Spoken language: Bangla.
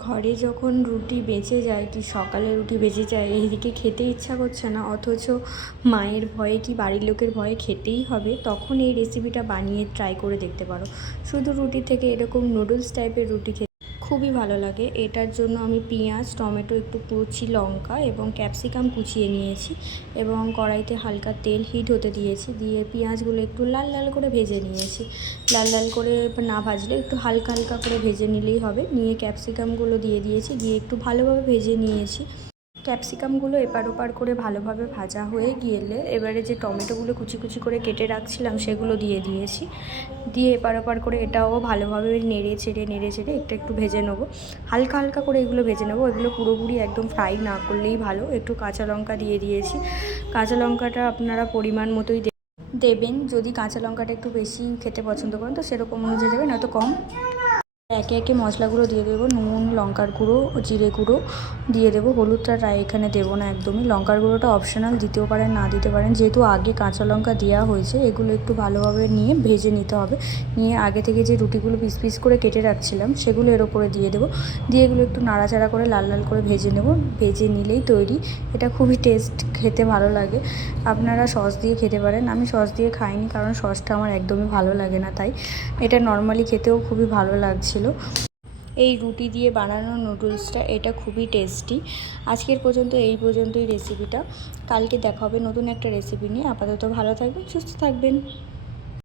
ঘরে যখন রুটি বেঁচে যায়, কি সকালে রুটি বেঁচে যায়, এইদিকে খেতে ইচ্ছা করছে না, অথচ মায়ের ভয়ে কি বাড়ির লোকের ভয়ে খেতেই হবে, তখন এই রেসিপিটা বানিয়ে ট্রাই করে দেখতে পারো। শুধু রুটি থেকে এরকম নুডলস টাইপের রুটি খেতে খুবই ভালো লাগে। এটার জন্য আমি পেঁয়াজ, টমেটো, একটু কুচি লঙ্কা এবং ক্যাপসিকাম কুচিয়ে নিয়েছি এবং কড়াইতে হালকা তেল হিট হতে দিয়েছি, দিয়ে পেঁয়াজগুলো একটু লাল লাল করে ভেজে নিয়েছি। লাল লাল করে না ভাজলে একটু হালকা হালকা করে ভেজে নিলেই হবে। নিয়ে ক্যাপসিকামগুলো দিয়ে দিয়েছি, দিয়ে একটু ভালোভাবে ভেজে নিয়েছি। ক্যাপসিকামগুলো এপার ওপার করে ভালোভাবে ভাজা হয়ে গেলে এবারে যে টমেটোগুলো কুচি কুচি করে কেটে রাখছিলাম সেগুলো দিয়ে দিয়েছি। দিয়ে এপার ওপার করে এটাও ভালোভাবে নেড়ে চেড়ে একটু একটু ভেজে নেবো। হালকা হালকা করে এগুলো ভেজে নেবো, এগুলো পুরোপুরি একদম ফ্রাই না করলেই ভালো। একটু কাঁচা লঙ্কা দিয়ে দিয়েছি। কাঁচা লঙ্কাটা আপনারা পরিমাণ মতোই দেবেন। যদি কাঁচা লঙ্কাটা একটু বেশি খেতে পছন্দ করেন তো সেরকম অনুযায়ী দেবেন, নয়তো কম। একে একে মশলাগুলো দিয়ে দেবো। নুন, লঙ্কার গুঁড়ো, জিরে গুঁড়ো দিয়ে দেবো। হলুদটা এখানে দেবো না একদমই। লঙ্কার গুঁড়োটা অপশনাল, দিতেও পারেন না দিতে পারেন, যেহেতু আগে কাঁচা লঙ্কা দেওয়া হয়েছে। এগুলো একটু ভালোভাবে নিয়ে ভেজে নিতে হবে। নিয়ে আগে থেকে যে রুটিগুলো পিস পিস করে কেটে রাখছিলাম সেগুলো এর ওপরে দিয়ে দেবো। দিয়ে এগুলো একটু নাড়াচাড়া করে লাল লাল করে ভেজে নেব। ভেজে নিলেই তৈরি। এটা খুবই টেস্ট, খেতে ভালো লাগে। আপনারা সস দিয়ে খেতে পারেন। আমি সস দিয়ে খাইনি, কারণ সসটা আমার একদমই ভালো লাগে না, তাই এটা নর্মালি খেতেও খুবই ভালো লাগছিল। এই রুটি দিয়ে বানানো নুডলসটা এটা খুবই টেস্টি। আজকের পর্যন্তই রেসিপিটা। কালকে দেখা হবে নতুন একটা রেসিপি নিয়ে। আপাতত ভালো থাকবেন, সুস্থ থাকবেন।